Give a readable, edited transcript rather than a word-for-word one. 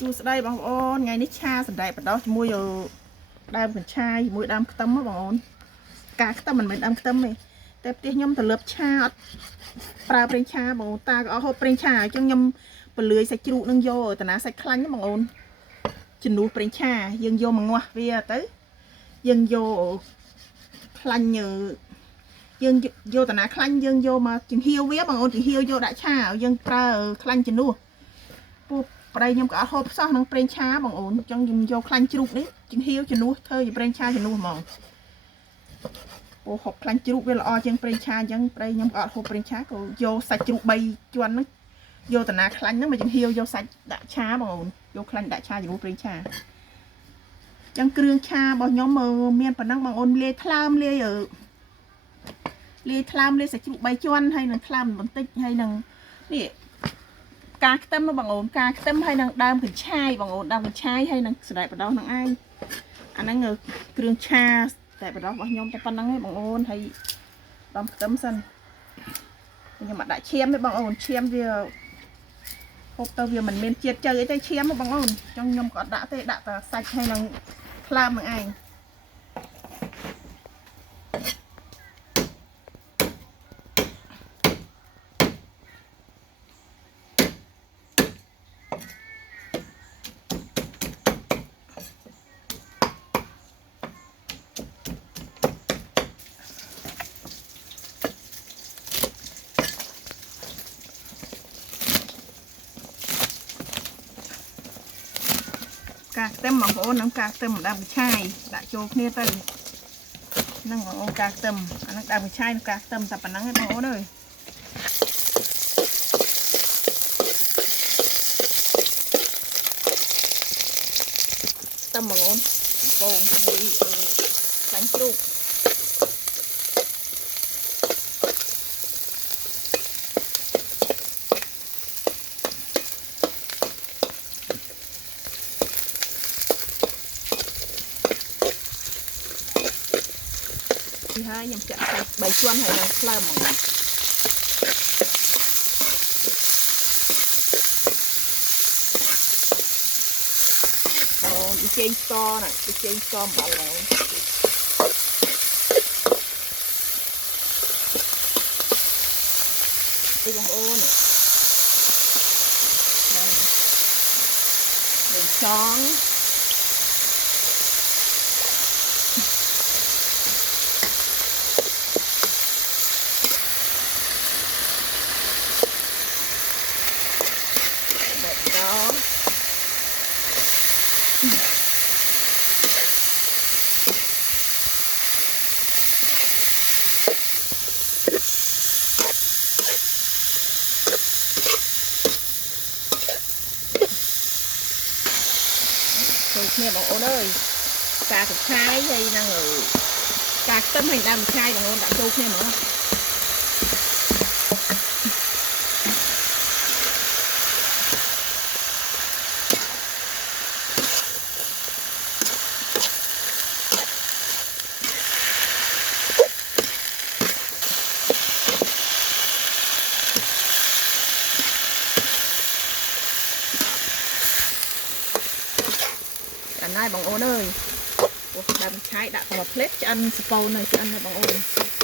សួស្តីបងប្អូនថ្ងៃនេះឆាសណ្តែកបដោះជាមួយដើមកញ្ឆាយជាមួយដើមខ្ទឹមបងប្អូនការខ្ទឹមមិនមែនដើមខ្ទឹមទេតែផ្ទះខ្ញុំទៅលើបឆាអត់ប្រើប្រេងឆាបងប្អូនតាក៏អត់ហូបប្រេងឆាអញ្ចឹងខ្ញុំពលឿយសាច់ជ្រូកនឹងយកតាណាសាច់ខ្លាញ់បងប្អូនជំនួសប្រេងឆាយើងយកមកងាស់វាទៅយើងយកខ្លាញ់យើងយកតាណាខ្លាញ់យើងយកមកចំហៀវវាបងប្អូនចំហៀវយកដាក់ឆាឲ្យយើងប្រើខ្លាញ់ជំនួសពួកប្តីខ្ញុំក៏អត់ហូបសោះនឹងប្រេងឆាបងអូនអញ្ចឹងខ្ញុំយកខ្លាញ់ជ្រូកនេះចំហៀវជំនួសធ្វើជាប្រេងឆាជំនួសហ្មងពួកហូបខ្លាញ់ជ្រូកវាល្អជាងប្រេងឆាអញ្ចឹងប្តីខ្ញុំក៏អត់ហូបប្រេងឆាក៏យកសាច់ជ្រូក3ជាន់ហ្នឹងយកតាណាខ្លាញ់ហ្នឹងមកចំហៀវយកសាច់ដាក់ឆាបងអូនយកខ្លាញ់ដាក់ឆាជំនួសប្រេងឆាអញ្ចឹងគ្រឿងឆារបស់ខ្ញុំមានប៉ុណ្ណឹងបងអូនលាយថ្លើមលាយសាច់ជ្រូក3ជាន់ហើយនឹងថ្លើមបន្តិចហើយនឹងនេះការខ្ទឹមបងអូនការខ្ទឹមហើយនឹងដើមកញ្ឆាយបងអូនដើមកញ្ឆាយហើយនឹងសណ្តែកបដោះនឹងឯងអាហ្នឹងគ្រឿងឆាតែបដោះរបស់ខ្ញុំតែប៉ុណ្្នឹងឯងបងអូនហើយដំខ្ទឹមសិនខ្ញុំមកដាក់ឈាមទេបងអូនឈាមវាហូបទៅវាមិនមានជាតិជើអីទេឈាមបងអូនអញ្ចឹងខ្ញុំក៏អត់ដាក់ទេដាក់តែសាច់ហើយនឹងថ្លើមនឹងឯងការខ្ទឹមបងប្អូននឹងការខ្ទឹមដើមកញ្ឆាយដាក់ចូលគ្នាទៅហ្នឹងបងប្អូនការខ្ទឹមអាហ្នឹងដើមកញ្ឆាយនិងការខ្ទឹមតែប៉ុណ្្នឹងឯងបងប្អូនអើយខ្ទឹមបងប្អូនបងមួយខ្លាញ់ជ្រូកហើយខ្ញុំចាក់សាច់3ជាន់ហើយនឹងថ្លើមហ្មងអូនចេញស្ករណាចេញស្ករអំបិលហើយបងប្អូននឹងចង់ចូលគ្នាបងអូនអើយការកញ្ឆាយហើយនឹងការខ្ទឹមហើយដើមកញ្ឆាយបងអូនដាក់ចូលគ្នាហ្មងអានហើយបងអូនអើយអូដើមកញ្ឆាយដាក់ទៅមួយភ្លេតឆ្អិនសពៅនៅឆ្អិននៅបងអូន